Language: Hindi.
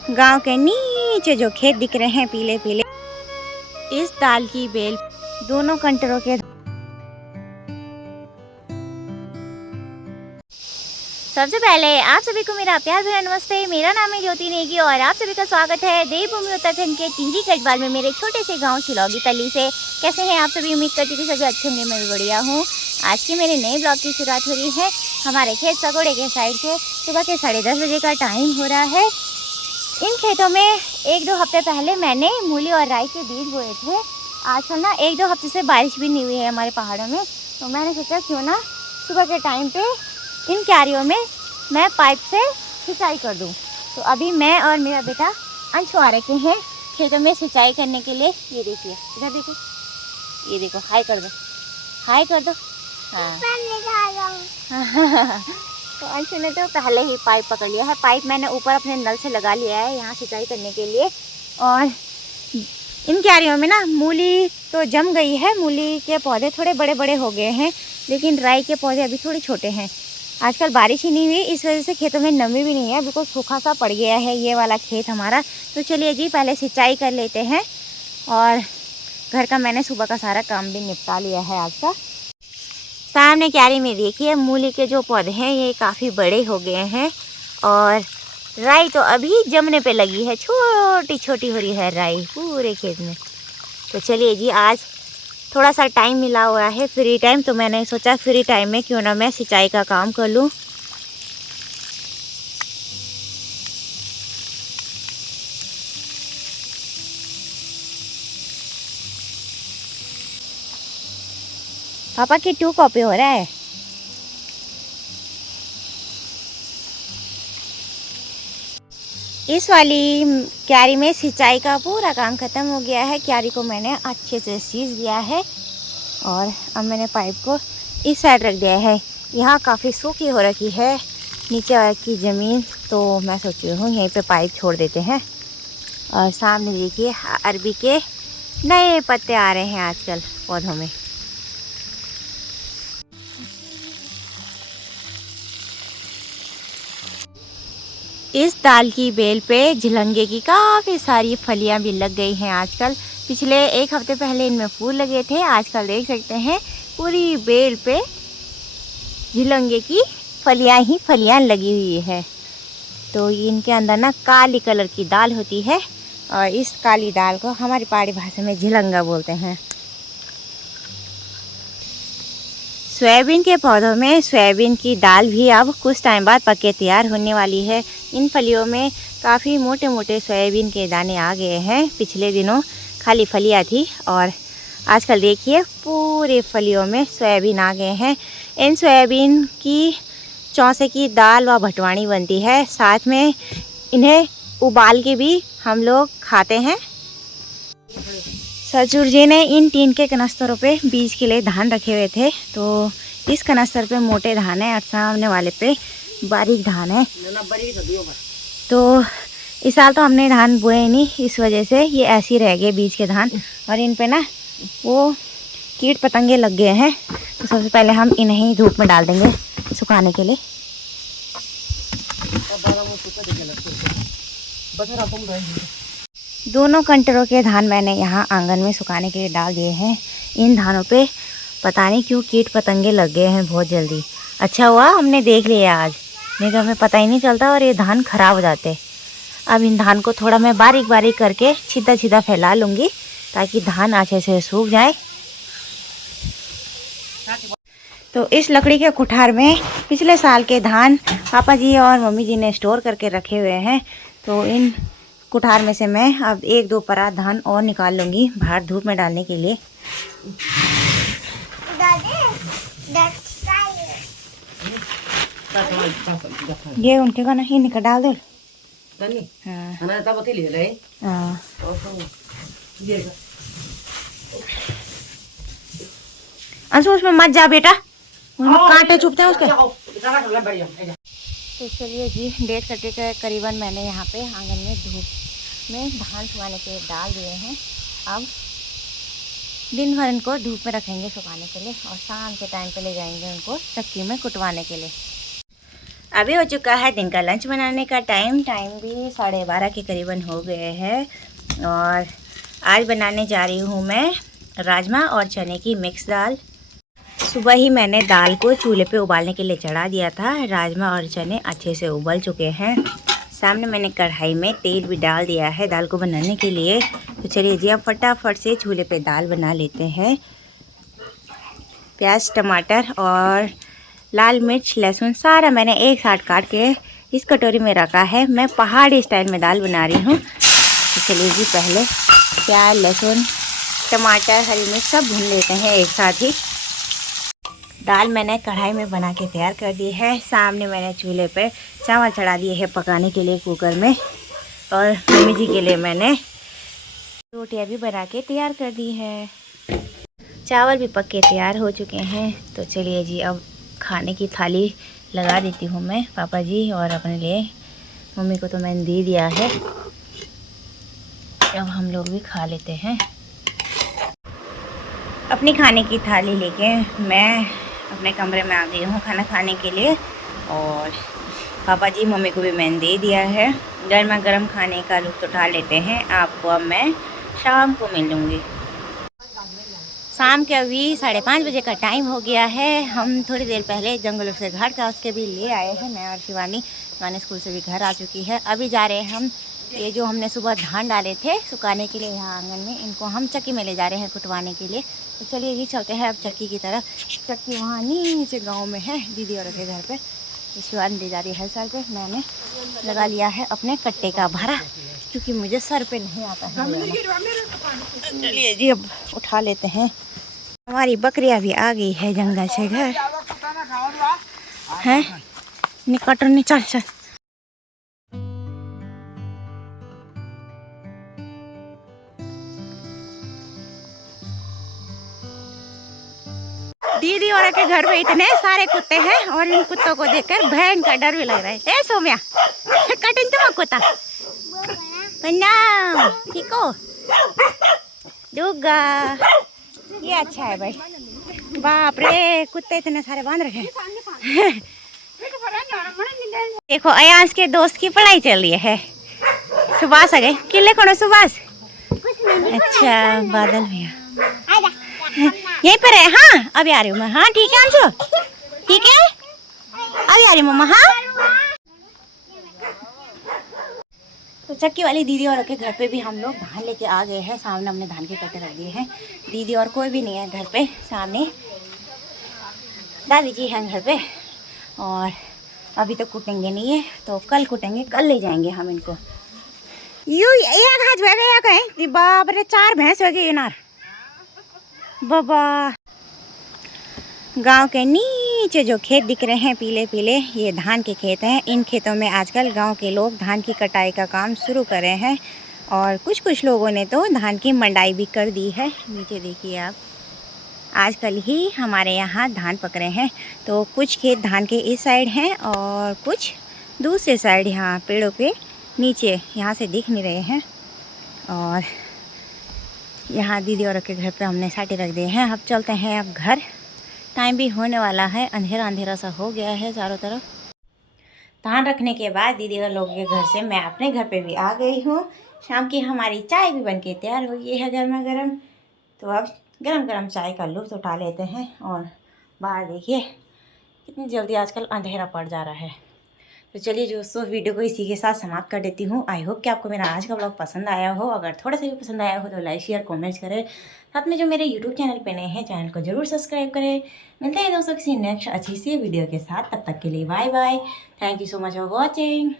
गांव के नीचे जो खेत दिख रहे हैं पीले पीले, इस दाल की बेल दोनों कंटरों के। सबसे पहले आप सभी को मेरा प्यार भरा नमस्ते। मेरा नाम है ज्योति नेगी और आप सभी का स्वागत है देवभूमि उत्तराखंड के टिहरी गढ़वाल में मेरे छोटे से गांव चिलौगी तली से। कैसे हैं आप सभी? उम्मीद करती थी सभी अच्छे होंगे। मैं भी बढ़िया हूँ। आज की मेरे नए ब्लॉग की शुरुआत हो रही है हमारे खेत सकोड़े के साइड से। सुबह के 10:30 बजे का टाइम हो रहा है। इन खेतों में 1-2 हफ्ते पहले मैंने मूली और राई के बीज बोए थे। आजकल ना 1-2 हफ्ते से बारिश भी नहीं हुई है हमारे पहाड़ों में, तो मैंने सोचा क्यों ना सुबह के टाइम पे इन क्यारियों में मैं पाइप से सिंचाई कर दूं। तो अभी मैं और मेरा बेटा अंशु आ रखे हैं खेतों में सिंचाई करने के लिए। ये देखिए, इधर देखो, ये देखो, हाय कर दो, हाय कर दो। हाँ तो अंशु ने तो पहले ही पाइप पकड़ लिया है। पाइप मैंने ऊपर अपने नल से लगा लिया है यहाँ सिंचाई करने के लिए। और इन क्यारियों में ना मूली तो जम गई है, मूली के पौधे थोड़े बड़े बड़े हो गए हैं, लेकिन राई के पौधे अभी थोड़े छोटे हैं। आजकल बारिश ही नहीं हुई, इस वजह से खेतों में नमी भी नहीं है, बिल्कुल सूखा सा पड़ गया है ये वाला खेत हमारा। तो चलिए जी पहले सिंचाई कर लेते हैं। और घर का मैंने सुबह का सारा काम भी निपटा लिया है आज का। सामने क्यारी में देखिए मूली के जो पौधे हैं ये काफ़ी बड़े हो गए हैं और राई तो अभी जमने पे लगी है, छोटी छोटी हो रही है राई पूरे खेत में। तो चलिए जी आज थोड़ा सा टाइम मिला हुआ है, फ्री टाइम, तो मैंने सोचा फ्री टाइम में क्यों ना मैं सिंचाई का काम कर लूँ। पापा की 2 कॉपी हो रहा है। इस वाली क्यारी में सिंचाई का पूरा काम ख़त्म हो गया है। क्यारी को मैंने अच्छे से सींच दिया है और अब मैंने पाइप को इस साइड रख दिया है। यहाँ काफ़ी सूखी हो रखी है नीचे की ज़मीन, तो मैं सोच रही हूँ यहीं पे पाइप छोड़ देते हैं। और सामने देखिए अरबी के नए पत्ते आ रहे हैं आजकल पौधों में। इस दाल की बेल पे झिलंगे की काफ़ी सारी फलियां भी लग गई हैं आजकल। पिछले 1 हफ्ते पहले इनमें फूल लगे थे, आजकल देख सकते हैं पूरी बेल पे झिलंगे की फलियां ही फलियां लगी हुई है। तो इनके अंदर ना काली कलर की दाल होती है और इस काली दाल को हमारी पहाड़ी भाषा में झिलंगा बोलते हैं। सोयाबीन के पौधों में सोयाबीन की दाल भी अब कुछ टाइम बाद पक के तैयार होने वाली है। इन फलियों में काफ़ी मोटे मोटे सोयाबीन के दाने आ गए हैं। पिछले दिनों खाली फलियां थी और आजकल देखिए पूरे फलियों में सोयाबीन आ गए हैं। इन सोयाबीन की चौसे की दाल व भटवाणी बनती है, साथ में इन्हें उबाल के भी हम लोग खाते हैं। ससुर जी ने इन टीन के कनस्तरों पे बीज के लिए धान रखे हुए थे, तो इस कनस्तर पे मोटे धान है और सामने वाले पे बारीक धान है। तो इस साल तो हमने धान बोए नहीं, इस वजह से ये ऐसे ही रह गए बीज के धान। और इन पे ना वो कीट पतंगे लग गए हैं, तो सबसे पहले हम इन्हें धूप में डाल देंगे सुखाने के लिए। दोनों कंटरों के धान मैंने यहाँ आंगन में सुखाने के लिए डाल दिए हैं। इन धानों पे पता नहीं क्यों कीट पतंगे लग गए हैं बहुत जल्दी। अच्छा हुआ हमने देख लिया आज, नहीं तो हमें पता ही नहीं चलता और ये धान खराब हो जाते। अब इन धान को थोड़ा मैं बारीक बारीक करके सीधा सीधा फैला लूँगी ताकि धान अच्छे से सूख जाए। तो इस लकड़ी के कुठार में पिछले साल के धान पापा जी और मम्मी जी ने स्टोर करके रखे हुए हैं। तो इन कुठार में से मैं अब 1-2 परात धान और निकाल लूँगी बाहर धूप में डालने के लिए। ये उनके का नहीं निकल डाल दो। हाँ अंशु उसमें मत जा बेटा, कांटे चुभते हैं उसके। तो चलिए जी 1:30 घंटे के करीबन मैंने यहाँ पे आंगन में धूप में धान सुखाने के डाल दिए हैं। अब दिन भर इनको धूप में रखेंगे सुखाने के लिए और शाम के टाइम पे ले जाएंगे उनको चक्की में कुटवाने के लिए। अभी हो चुका है दिन का लंच बनाने का टाइम भी 12:30 के करीबन हो गए हैं। और आज बनाने जा रही हूँ मैं राजमा और चने की मिक्स दाल। सुबह ही मैंने दाल को चूल्हे पे उबालने के लिए चढ़ा दिया था। राजमा और चने अच्छे से उबल चुके हैं। सामने मैंने कढ़ाई में तेल भी डाल दिया है दाल को बनाने के लिए। तो चलिए जी अब फटाफट से चूल्हे पे दाल बना लेते हैं। प्याज, टमाटर और लाल मिर्च, लहसुन सारा मैंने एक साथ काट के इस कटोरी में रखा है। मैं पहाड़ी स्टाइल में दाल बना रही हूँ। तो चलिए जी पहले प्याज, लहसुन, टमाटर, हरी मिर्च सब भून लेते हैं एक साथ ही। दाल मैंने कढ़ाई में बना के तैयार कर दी है। सामने मैंने चूल्हे पे चावल चढ़ा दिए हैं पकाने के लिए कुकर में। और मम्मी जी के लिए मैंने रोटियां भी बना के तैयार कर दी है। चावल भी पक के तैयार हो चुके हैं। तो चलिए जी अब खाने की थाली लगा देती हूँ मैं पापा जी और अपने लिए। मम्मी को तो मैंने दे दिया है। अब हम लोग भी खा लेते हैं। अपनी खाने की थाली लेके मैं अपने कमरे में आ गई हूँ खाना खाने के लिए। और पापा जी मम्मी को भी मैंने दे दिया है। गर्मा गर्म खाने का लुत्फ़ उठा लेते हैं। आपको अब मैं शाम को मिलूँगी। शाम के अभी 5:30 बजे का टाइम हो गया है। हम थोड़ी देर पहले जंगलों से घर का उसके भी ले आए हैं। मैं और शिवानी स्कूल से भी घर आ चुकी है। अभी जा रहे हैं हम ये जो हमने सुबह धान डाले थे सुखाने के लिए यहाँ आंगन में, इनको हम चक्की में ले जा रहे हैं कुटवाने के लिए। तो चलिए जी चलते हैं अब चक्की की तरफ। चक्की वहाँ नीचे गांव में है दीदी और के घर पे। शिवानी ले जा रही है सर पे। मैंने लगा लिया है अपने कट्टे का भारा क्योंकि मुझे सर पे नहीं आता है। चलिए जी अब उठा लेते हैं। हमारी बकरियां भी आ गई है जंगल से घर है। निकट नहीं चल चल। दीदी और के घर में इतने सारे कुत्ते हैं और इन कुत्तों को देखकर भयंकर का डर भी लग रहा है। ए सोम्या कटिंग तुम कुत्ता प्रणाम, ठीक हो? दुर्गा ये अच्छा है भाई। बाप रे कुत्ते इतने सारे बांध रखे हैं। देखो अयांश के दोस्त की पढ़ाई चल रही है। सुभाष आ गए किले कौन सुभाष? अच्छा बादल भैया यहीं पर है। हाँ अभी आ रही हूँ मैं। हाँ ठीक है अंशु, ठीक है अभी आ रही हूँ मम्मा। हाँ तो चक्की वाली दीदी और के घर पे भी हम लोग धान लेके आ गए हैं। सामने हमने धान के कट्टे रख दिए हैं। दीदी और कोई भी नहीं है घर पे। सामने दादी जी हैं घर पे। और अभी तो कुटेंगे नहीं है तो कल कुटेंगे, कल ले जाएंगे हम इनको। यू एक हाथ भैंस या कहें बाप रे 4 भैंस हो गई नार बाबा। गांव के नीचे जो खेत दिख रहे हैं पीले पीले ये धान के खेत हैं। इन खेतों में आजकल गांव के लोग धान की कटाई का काम शुरू कर रहे हैं। और कुछ लोगों ने तो धान की मंडाई भी कर दी है। नीचे देखिए आप, आजकल ही हमारे यहाँ धान पक रहे हैं। तो कुछ खेत धान के इस साइड हैं और कुछ दूसरे साइड यहाँ पेड़ों के नीचे यहाँ से दिख नहीं रहे हैं। और यहाँ दीदी और के घर पे हमने साटे रख दिए हैं। अब चलते हैं अब घर। टाइम भी होने वाला है, अंधेरा अंधेरा सा हो गया है चारों तरफ। धान रखने के बाद दीदी और लोगों के घर से मैं अपने घर पे भी आ गई हूँ। शाम की हमारी चाय भी बनके तैयार हो गई है गर्मा गर्म। तो अब गरम गरम चाय का लुत्फ़ उठा लेते हैं। और बाहर देखिए कितनी जल्दी आजकल अंधेरा पड़ जा रहा है। तो चलिए दोस्तों वीडियो को इसी के साथ समाप्त कर देती हूँ। आई होप कि आपको मेरा आज का ब्लॉग पसंद आया हो। अगर थोड़ा सा भी पसंद आया हो तो लाइक शेयर कमेंट्स करें। साथ में जो मेरे यूट्यूब चैनल पे नए हैं चैनल को जरूर सब्सक्राइब करें। मिलते हैं दोस्तों किसी नेक्स्ट अच्छी सी वीडियो के साथ। तब तक के लिए bye bye. Thank you so much for watching.